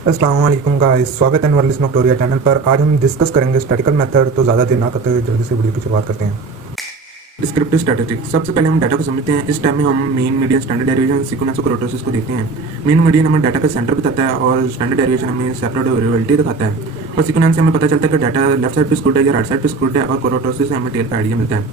अस्सलाम वालेकुम गाइस, स्वागत है नॉलेज नोक्टोरिया चैनल पर। आज हम डिस्कस करेंगे स्टैटिकल मेथड। तो ज़्यादा देर ना करते हुए जल्दी से वीडियो की शुरुआत करते हैं। Descriptive statistics. सबसे पहले हम डाटा को समझते हैं। इस टाइम में हम mean, median, standard deviation, sequence और कुरोटोसिस को देखते हैं। मीन मीडियन हमें डाटा का सेंटर बताता है और स्टैंडर्ड डेविएशन हमें सेपरेट वेरिएबिलिटी दिखाता है। और सीक्वेंस से हमें पता चलता है कि डाटा लेफ्ट साइड पे स्क्रूड है या राइट साइड पे स्क्रूड है। और कुरोटोसिस से हमें टेल का आइडिया मिलता है।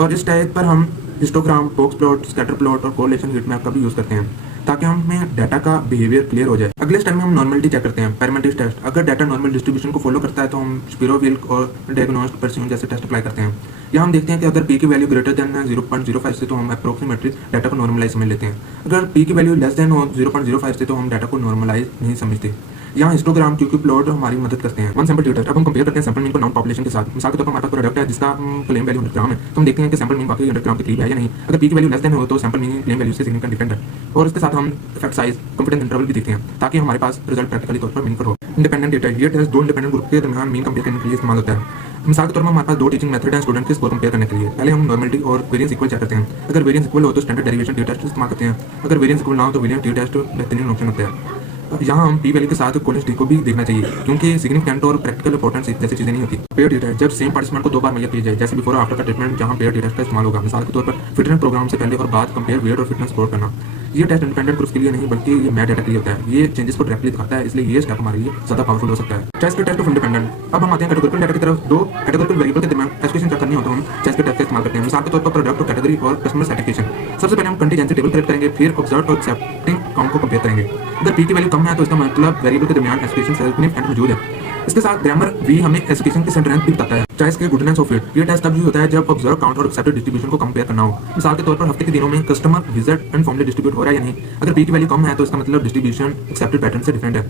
और इस टाइप पर हम histogram, box plot, scatter plot और कोरिलेशन हीट मैप का भी यूज़ करते हैं ताकि हमें डाटा का बिहेवियर क्लियर हो जाए। अगले स्टेप में हम नॉर्मलिटी चेक करते हैं, पैरामीट्रिक टेस्ट। अगर डाटा नॉर्मल डिस्ट्रीब्यूशन को फॉलो करता है तो हम स्पीरो, विल्क और डायग्नोस्ट परस्यूम जैसे टेस्ट अप्लाई करते हैं। यहाँ हम देखते हैं कि अगर पी की वैल्यू ग्रेटर देन 0.05 से तो हम अप्रोक्सीमेटली डाटा को नॉर्मलाइज समझ लेते हैं। अगर पी की वैल्यू लेस देन हो 0.05 से तो हम डाटा को नॉर्मलाइज नहीं समझते। यहाँ हिस्टोग्राम, क्यूक्यू प्लॉट हमारी मदद करते हैं। One sample tutor. अब हम कंपेयर करते हैं सैंपल मीन को नॉन पॉपुलेशन के साथ। मिसाल के तौर पर हमारे पास प्रोडक्ट है जिसका क्लेम वैल्यू 100 ग्राम है, तो हम देखते हैं कि सैंपल मीन वाकई 100 ग्राम के करीब है या नहीं। अगर पी की वैल्यू लेस देन हो तो सैंपल मीन क्लेम वैल्यू से सिग्निफिकेंट डिफरेंट है। और इसके साथ हम इफेक्ट साइज, कॉन्फिडेंस इंटरवल भी देखते हैं ताकि हमारे पास रिजल्ट प्रैक्टिकली तौर पर मीनिंगफुल हो। Independent data. ये टेस्ट दो इंडिपेंडेंट ग्रुप के दरमियान मीन कंपेयर करने के लिए इस्तेमाल होता है। मिसाल के तौर पर हमारे पास दो टीचिंग मेथड है स्टूडेंट के स्कोर कंपेयर करने के लिए। पहले हम नॉर्मलिटी और वेरिएंस इक्वल चेक करते हैं। अगर वेरिएंस इक्वल हो तो स्टैंडर्ड डेरिवेशन टी टेस्ट इस्तेमाल करते हैं। अगर वेरिएंस इक्वल ना हो तो विलियम टी टेस्ट बेहतरीन ऑप्शन होता है। यहाँ हम पी वैल्यू के साथ कोलेज डी को भी देखना चाहिए क्योंकि सिग्निफिकेंट और प्रैक्टिकल इंपॉर्टेंस जैसी चीजें नहीं होती। Pair data. जब सेम पार्टिसिपेंट को दो बार मेजर किया जाए, जैसे बिफोर और आफ्टर का ट्रीटमेंट, जहाँ पेयर डेटा का इस्तेमाल होगा। मिसाल के तौर पर फिटनेस प्रोग्राम से पहले और बाद कंपेयर वेट और फिटनेस स्कोर करना। ये टेस्ट इंडिपेंडेंट ग्रुप के लिए नहीं बल्कि ये मैच डेटा के लिए होता है। ये चेंजेस को डायरेक्टली दिखाता है, इसलिए ये स्टेप हमारे लिए ज्यादा पावरफुल हो सकता है। चेस के टेस्ट ऑफ इंडिपेंडेंट। अब हम आते हैं कैटेगोरिकल डाटा की तरफ। दो कैटेगोरिकल वेरिएबल के दरमियान एसोसिएशन चेक करनी हो तो हम चेस के टेस्ट का इस्तेमाल करते हैं। मिसाल के तौर पर प्रोडक्ट और कैटेगरी और कस्टमर सर्टिफिकेशन। सबसे पहले हम कंटीजेंसी टेबल क्रिएट करेंगे, फिर ऑब्जर्व और एक्सेप्टिंग काउंट को कंपेयर करेंगे। अगर पी की वैल्यू कम है तो इसका मतलब वेरिएबल के दरमियान एसोसिएशन सिग्निफिकेंट मौजूद है। इसके साथ ग्रामर भी हमें एसोसिएशन की स्ट्रेंथ भी बताता है। चॉइस के गुडनेस ऑफ इट। ये टेस्ट तब यूज होता है जब ऑब्जर्व, काउंट और एक्सेप्टेड डिस्ट्रीब्यूशन को कंपेयर करना हो। मिसाल के तौर पर हफ्ते के दिनों में कस्टमर विजिट अनफॉर्मली डिस्ट्रीब्यूट हो रहा है या नहीं। अगर पी की वैल्यू कम है तो इसका मतलब डिस्ट्रीब्यूशन एक्सेप्टेड पैटर्न से डिफरेंट है।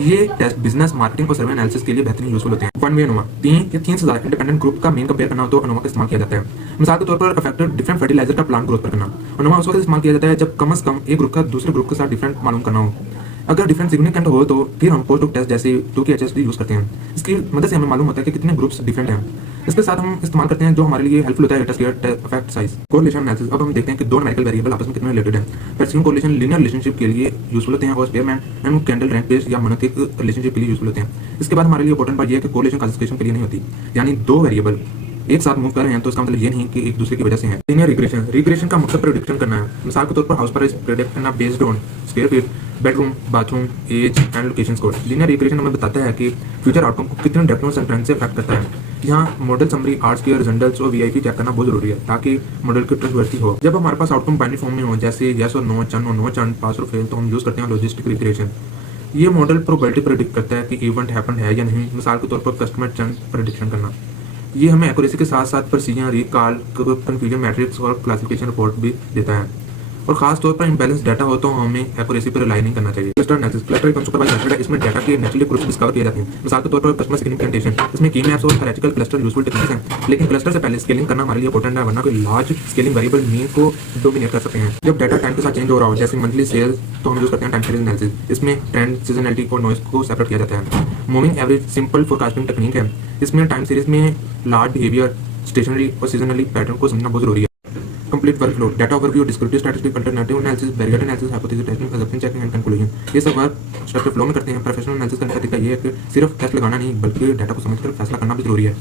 ये टेस्ट बिजनेस, मार्केटिंग और सर्वे एनालिसिस के लिए बेहतरीन यूजफुल होते हैं। One way अनुमा। तीन से ज्यादा इंडिपेंडेंट ग्रुप का मेन कंपेयर करना हो तो अनुमा का इस्तेमाल किया जाता है। मिसाल के तौर पर अफेक्टेड डिफरेंट फर्टिलाइजर का प्लांट ग्रोथ पर करना। अनुमा उस वक्त इस्तेमाल किया जाता है जब कम से कम एक ग्रुप का दूसरे ग्रुप के साथ डिफरेंट मालूम करना हो। अगर डिफरेंस सिग्निफिकेंट हो तो फिर हम पोस्ट टेस्ट जैसे 2 की HSD यूज करते हैं। इसकी मदद से हमें मालूम होता है कि कितने ग्रुप्स डिफरेंट हैं। इसके साथ हम इस्तेमाल करते हैं जो हमारे लिए हेल्पफुल होता है test effect size. Correlation analysis. अब हम देखते हैं कि दो न्यूमेरिकल वेरिएबल आपस में कितने रिलेटेड हैं। परस्यूम कोरिलेशन लीनियर रिलेशनशिप के लिए यूजफुल होते हैं और Spearman and candle rank based या मोनोथिक रिलेशनशिप के लिए यूजफुल होते हैं। इसके बाद हमारे लिए इंपॉर्टेंट बात यह है कि कोरिलेशन क्लासिफिकेशन के लिए नहीं होती, यानी दो वेरिएबल एक साथ मूव कर रहे हैं तो इसका मतलब ये नहीं कि एक दूसरे की वजह से है। Linear regression. रिग्रेशन का मकसद प्रेडिक्शन करना है। मिसाल के तौर पर हाउस प्राइस प्रेडिक्ट करना based on square feet, bedroom, bathroom, age and location score. Linear regression हमें बताता है कि फ्यूचर आउटकम को कितने डेप्थ से अफेक्ट करता है। यहाँ मॉडल समरी, आर्ट्स के रिजल्ट्स और वीआईपी चेक करना बहुत जरूरी है ताकि मॉडल की ट्रस्टवर्दी हो। जब हमारे पास आउटकम बाइनरी फॉर्म में हो जैसे यस और नो, चन और नो चन, पास और फेल, तो हम यूज करते हैं लॉजिस्टिक रिग्रेशन। ये मॉडल प्रोबेबिलिटी प्रेडिक्ट करता है कि इवेंट हैपन है या नहीं। मिसाल के तौर पर कस्टमर चन प्रेडिक्शन करना। ये हमें एक्यूरेसी के साथ साथ प्रेसिजन, रिकॉल, कंफ्यूजन मैट्रिक्स और क्लासिफिकेशन रिपोर्ट भी देता है। और खास तौर पर इम्बैलेंस डाटा हो तो हमें एक्यूरेसी पर रिलाई नहीं करना चाहिए। Cluster analysis. क्लस्टर एक अनसुपरवाइज्ड मेथड है। इसमें डाटा के नेचुरली ग्रुप्स डिस्कवर किए जाते हैं। मिसाल के तौर पर कस्टमर सिग्निफिकेंटेशन। इसमें की मैप्स और हायरार्चिकल क्लस्टर यूजफुल टेक्निक्स हैं, लेकिन क्लस्टर से पहले स्केलिंग करना हमारे लिए इंपॉर्टेंट है, वरना कोई लार्ज स्केलिंग वेरिएबल मीन को डोमिनेट कर सकते हैं। जब डाटा टाइम के साथ चेंज हो रहा हो जैसे मंथली सेल्स, तो हम यूज करते हैं टाइम सीरीज एनालिसिस। इसमें ट्रेंड, सीजनलिटी और नॉइज को सेपरेट किया जाता है। Moving average simple forecasting technique है। इसमें टाइम सीरीज में लार्ज बिहेवियर, स्टेशनरी और सीजनली पैटर्न को समझना बहुत जरूरी है। Complete workflow. Data overview, descriptive statistic, alternative analysis, variate analysis, hypothesis testing, assumption checking and conclusion. ये सब वर्क स्ट्रक्चर फ्लो में करते हैं। प्रोफेशनल एनालिसिस करने का तरीका ये है कि सिर्फ टेस्ट लगाना नहीं बल्कि डाटा को समझकर फैसला करना भी जरूरी है।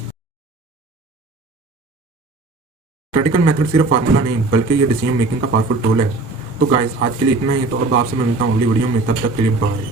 स्टैटिकल मेथड सिर्फ फार्मूला नहीं बल्कि ये डिसीजन मेकिंग का पावरफुल टूल है। तो गाइस आज के लिए इतना ही। तो अब आपसे मैं मिलता हूँ अगली वीडियो में, तब तक के लिए बाय।